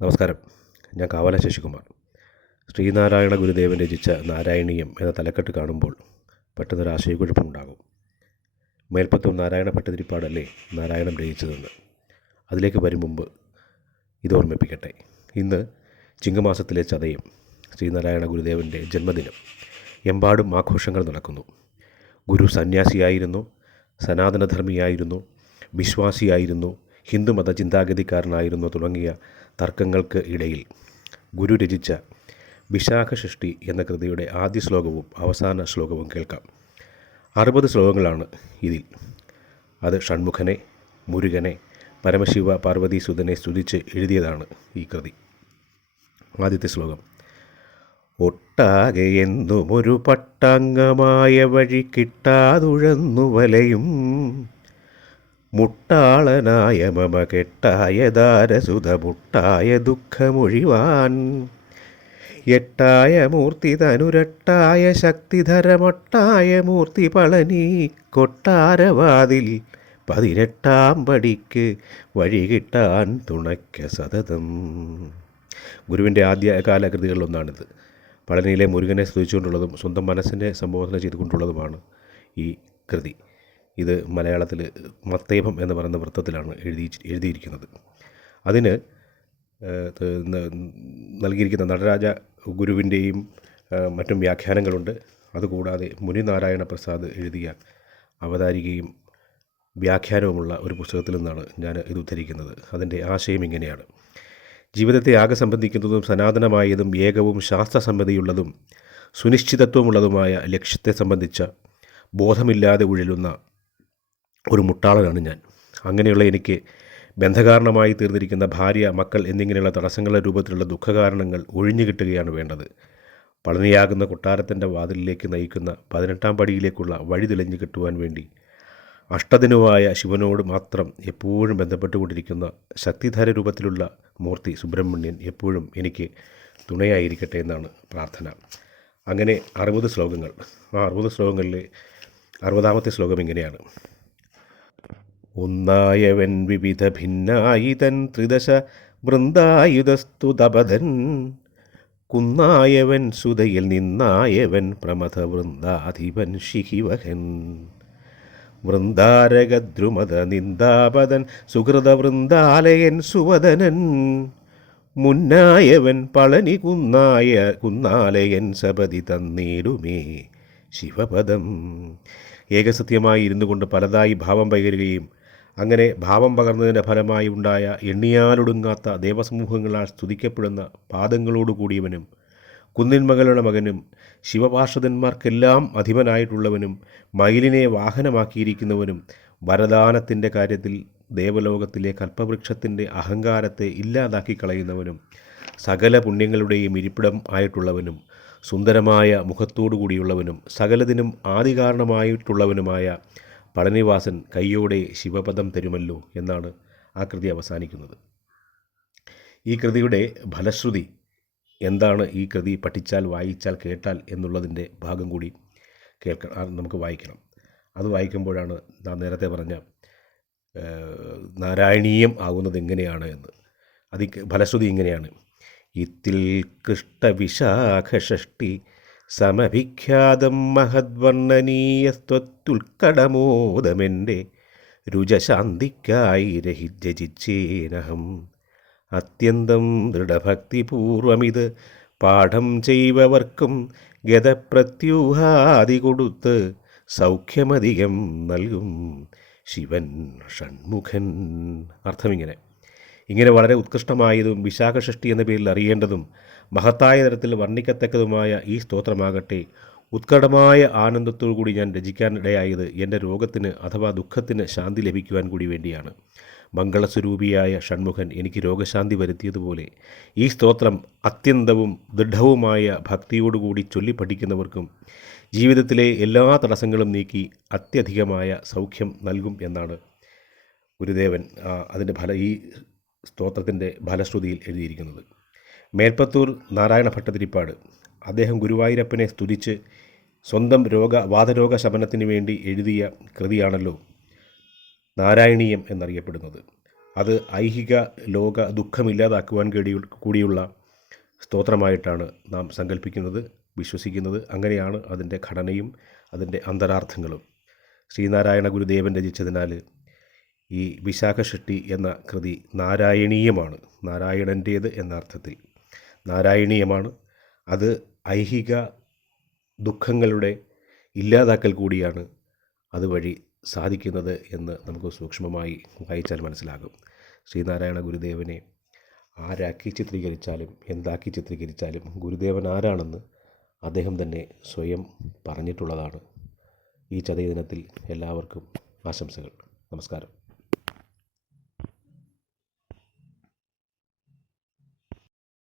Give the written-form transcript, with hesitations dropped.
നമസ്കാരം. ഞാൻ കാവാലം ശശികുമാർ. ശ്രീനാരായണ ഗുരുദേവൻ രചിച്ച നാരായണീയം എന്ന തലക്കെട്ട് കാണുമ്പോൾ പെട്ടെന്നൊരു ആശയക്കുഴപ്പമുണ്ടാകും. മേൽപ്പത്തൂർ നാരായണ ഭട്ടതിരിപ്പാടല്ലേ നാരായണം രചിച്ചതെന്ന്. അതിലേക്ക് വരും മുമ്പ് ഇത് ഓർമ്മിപ്പിക്കട്ടെ. ഇന്ന് ചിങ്ങമാസത്തിലെ ചതയം, ശ്രീനാരായണ ഗുരുദേവൻ്റെ ജന്മദിനം. എമ്പാടും ആഘോഷങ്ങൾ നടക്കുന്നു. ഗുരു സന്യാസിയായിരുന്നു, സനാതനധർമ്മിയായിരുന്നു, വിശ്വാസിയായിരുന്നു, ഹിന്ദുമത ചിന്താഗതിക്കാരനായിരുന്നു തുടങ്ങിയ തർക്കങ്ങൾക്ക് ഇടയിൽ ഗുരു രചിച്ച വിശാഖഷഷ്ടി എന്ന കൃതിയുടെ ആദ്യ ശ്ലോകവും അവസാന ശ്ലോകവും കേൾക്കാം. 60 ശ്ലോകങ്ങളാണ് ഇതിൽ. അത് ഷൺമുഖനെ, മുരുകനെ, പരമശിവ പാർവതി സുതനെ സ്തുതിച്ച് എഴുതിയതാണ് ഈ കൃതി. ആദ്യത്തെ ശ്ലോകം: ഒട്ടാകെയെന്നുമൊരു പട്ടാംഗമായ വഴി കിട്ടാതുഴന്നു വലയും മുട്ടാളനായ മമ കെട്ടായ ദാരസുത മുട്ടായ ദുഃഖമൊഴിവാൻ എട്ടായ മൂർത്തി തനുരട്ടായ ശക്തിധരമൊട്ടായ മൂർത്തി പളനി കൊട്ടാരവാതിൽ 18-ാം പടിക്ക് വഴി കിട്ടാൻ തുണയ്ക്ക സതതം. ഗുരുവിൻ്റെ ആദ്യകാല കൃതികളിലൊന്നാണിത്. പളനിയിലെ മുരുകനെ സ്തുതിച്ചുകൊണ്ടുള്ളതും സ്വന്തം മനസ്സിനെ സംബോധന ചെയ്തുകൊണ്ടുള്ളതുമാണ് ഈ കൃതി. ഇത് മലയാളത്തിൽ മത്തേപം എന്ന് പറയുന്ന വൃത്തത്തിലാണ് എഴുതിയിരിക്കുന്നത്. അതിന് നൽകിയിരിക്കുന്ന നടരാജ ഗുരുവിൻ്റെയും മറ്റും വ്യാഖ്യാനങ്ങളുണ്ട്. അതുകൂടാതെ മുനിനാരായണ പ്രസാദ് എഴുതിയ അവതാരികയും വ്യാഖ്യാനവുമുള്ള ഒരു പുസ്തകത്തിൽ നിന്നാണ് ഞാൻ ഇത് ഉദ്ധരിക്കുന്നത്. അതിൻ്റെ ആശയം ഇങ്ങനെയാണ്: ജീവിതത്തെ ആകെ സംബന്ധിക്കുന്നതും സനാതനമായതും ഏകവും ശാസ്ത്രസമ്മതിയുള്ളതും സുനിശ്ചിതത്വമുള്ളതുമായ ലക്ഷ്യത്തെ സംബന്ധിച്ച ബോധമില്ലാതെ ഉഴലുന്ന ഒരു മുട്ടാളനാണ് ഞാൻ. അങ്ങനെയുള്ള എനിക്ക് ബന്ധകാരണമായി തീർന്നിരിക്കുന്ന ഭാര്യ, മക്കൾ എന്നിങ്ങനെയുള്ള തടസ്സങ്ങളുടെ രൂപത്തിലുള്ള ദുഃഖകാരണങ്ങൾ ഒഴിഞ്ഞു കിട്ടുകയാണ് വേണ്ടത്. പളനിയാകുന്ന കൊട്ടാരത്തിൻ്റെ വാതിലിലേക്ക് നയിക്കുന്ന 18-ാം പടിയിലേക്കുള്ള വഴി തെളിഞ്ഞു കിട്ടുവാൻ വേണ്ടി അഷ്ടദിനുവായ ശിവനോട് മാത്രം എപ്പോഴും ബന്ധപ്പെട്ടുകൊണ്ടിരിക്കുന്ന ശക്തിധാര രൂപത്തിലുള്ള മൂർത്തി സുബ്രഹ്മണ്യൻ എപ്പോഴും എനിക്ക് തുണയായിരിക്കട്ടെ എന്നാണ് പ്രാർത്ഥന. അങ്ങനെ 60 ശ്ലോകങ്ങൾ. ആ 60 ശ്ലോകങ്ങളിലെ 60-ാമത്തെ ശ്ലോകം ഇങ്ങനെയാണ്: ഒന്നായവൻ വിവിധ ഭിന്നായിതൻ ത്രിദശ വൃന്ദായുധസ്തുതപതൻ കുന്നായവൻ സുതയിൽ നിന്നായവൻ പ്രമഥ വൃന്ദാധിപൻ ശിഖിവഹൻ വൃന്ദാരകദ്രുമത നിന്ദാപതൻ സുഹൃത വൃന്ദാലയൻ സുവദനൻ മുന്നായവൻ പളനി കുന്നാലയൻ സപതി തന്നീടുമേ ശിവപദം. ഏകസത്യമായി ഇരുന്നു കൊണ്ട് പലതായി ഭാവം പകരുകയും അങ്ങനെ ഭാവം പകർന്നതിൻ്റെ ഫലമായി ഉണ്ടായ എണ്ണിയാലൊടുങ്ങാത്ത ദേവസമൂഹങ്ങളാൽ സ്തുതിക്കപ്പെടുന്ന പാദങ്ങളോടുകൂടിയവനും കുന്നിന്മകളുടെ മകനും ശിവപാർഷദന്മാർക്കെല്ലാം അധിപനായിട്ടുള്ളവനും മയിലിനെ വാഹനമാക്കിയിരിക്കുന്നവനും വരദാനത്തിൻ്റെ കാര്യത്തിൽ ദേവലോകത്തിലെ കൽപ്പവൃക്ഷത്തിൻ്റെ അഹങ്കാരത്തെ ഇല്ലാതാക്കി കളയുന്നവനും സകല പുണ്യങ്ങളുടെയും ഇരിപ്പിടം ആയിട്ടുള്ളവനും സുന്ദരമായ മുഖത്തോടു കൂടിയുള്ളവനും സകലതിനും ആദികാരണമായിട്ടുള്ളവനുമായ പളനിവാസൻ കയ്യോടെ ശിവപദം തരുമല്ലോ എന്നാണ് ആ കൃതി അവസാനിക്കുന്നത്. ഈ കൃതിയുടെ ഫലശ്രുതി എന്താണ്, ഈ കൃതി പഠിച്ചാൽ, വായിച്ചാൽ, കേട്ടാൽ എന്നുള്ളതിൻ്റെ ഭാഗം കൂടി നമുക്ക് വായിക്കണം. അത് വായിക്കുമ്പോഴാണ് നാം നേരത്തെ പറഞ്ഞ നാരായണീയം ആകുന്നത് എങ്ങനെയാണ് എന്ന്. ഫലശ്രുതി ഇങ്ങനെയാണ്: ഇത്തിൽ കൃഷ്ടവിശാഖഷഷ്ടി സമഭിഖ്യാതം മഹദ്വർണ്ണനീയസ്ത്വത്തുൽക്കടമോദമെൻ്റെ രുജശാന്തിക്കായി രചിച്ചേനഹം അത്യന്തം ദൃഢഭക്തിപൂർവമിത് പാഠം ചെയ്വവർക്കും ഗതപ്രത്യൂഹാദി കൊടുത്ത് സൗഖ്യമധികം നൽകും ശിവൻ ഷൺമുഖൻ. ഇങ്ങനെ വളരെ ഉത്കൃഷ്ടമായതും വിശാഖഷഷ്ടി എന്ന പേരിൽ അറിയേണ്ടതും മഹത്തായ തരത്തിൽ വർണ്ണിക്കത്തക്കതുമായ ഈ സ്തോത്രമാകട്ടെ ഉത്കടമായ ആനന്ദത്തോടുകൂടി ഞാൻ രചിക്കാനിടയായത് എൻ്റെ രോഗത്തിന് അഥവാ ദുഃഖത്തിന് ശാന്തി ലഭിക്കുവാൻ കൂടി വേണ്ടിയാണ്. മംഗളസ്വരൂപിയായ ഷൺമുഖൻ എനിക്ക് രോഗശാന്തി വരുത്തിയതുപോലെ ഈ സ്തോത്രം അത്യന്തവും ദൃഢവുമായ ഭക്തിയോടുകൂടി ചൊല്ലി പഠിക്കുന്നവർക്കും ജീവിതത്തിലെ എല്ലാ തടസ്സങ്ങളും നീക്കി അത്യധികമായ സൗഖ്യം നൽകും എന്നാണ് ഗുരുദേവൻ ഈ സ്തോത്രത്തിൻ്റെ ഫലശ്രുതിയിൽ എഴുതിയിരിക്കുന്നത്. മേൽപ്പത്തൂർ നാരായണ ഭട്ടതിരിപ്പാട് അദ്ദേഹം ഗുരുവായൂരപ്പനെ സ്തുതിച്ച് സ്വന്തം വാതരോഗ ശമനത്തിന് വേണ്ടി എഴുതിയ കൃതിയാണല്ലോ നാരായണീയം എന്നറിയപ്പെടുന്നത്. അത് ഐഹിക ലോക ദുഃഖമില്ലാതാക്കുവാൻ കൂടിയുള്ള സ്തോത്രമായിട്ടാണ് നാം സങ്കല്പിക്കുന്നത്, വിശ്വസിക്കുന്നത്. അങ്ങനെയാണ് അതിൻ്റെ ഘടനയും അതിൻ്റെ അന്തരാർത്ഥങ്ങളും. ശ്രീനാരായണ ഗുരുദേവൻ രചിച്ചതിനാൽ ഈ വിശാഖഷഷ്ടി എന്ന കൃതി നാരായണീയമാണ്. നാരായണൻ്റേത് എന്ന അർത്ഥത്തിൽ നാരായണീയമാണ്. അത് ഐഹിക ദുഃഖങ്ങളുടെ ഇല്ലാതാക്കൽ കൂടിയാണ് അതുവഴി സാധിക്കുന്നത് എന്ന് നമുക്ക് സൂക്ഷ്മമായി വായിച്ചാൽ മനസ്സിലാകും. ശ്രീനാരായണ ഗുരുദേവനെ ആരാക്കി ചിത്രീകരിച്ചാലും എന്താക്കി ചിത്രീകരിച്ചാലും ഗുരുദേവൻ ആരാണെന്ന് അദ്ദേഹം തന്നെ സ്വയം പറഞ്ഞിട്ടുള്ളതാണ്. ഈ ചതയ ദിനത്തിൽ എല്ലാവർക്കും ആശംസകൾ. നമസ്കാരം.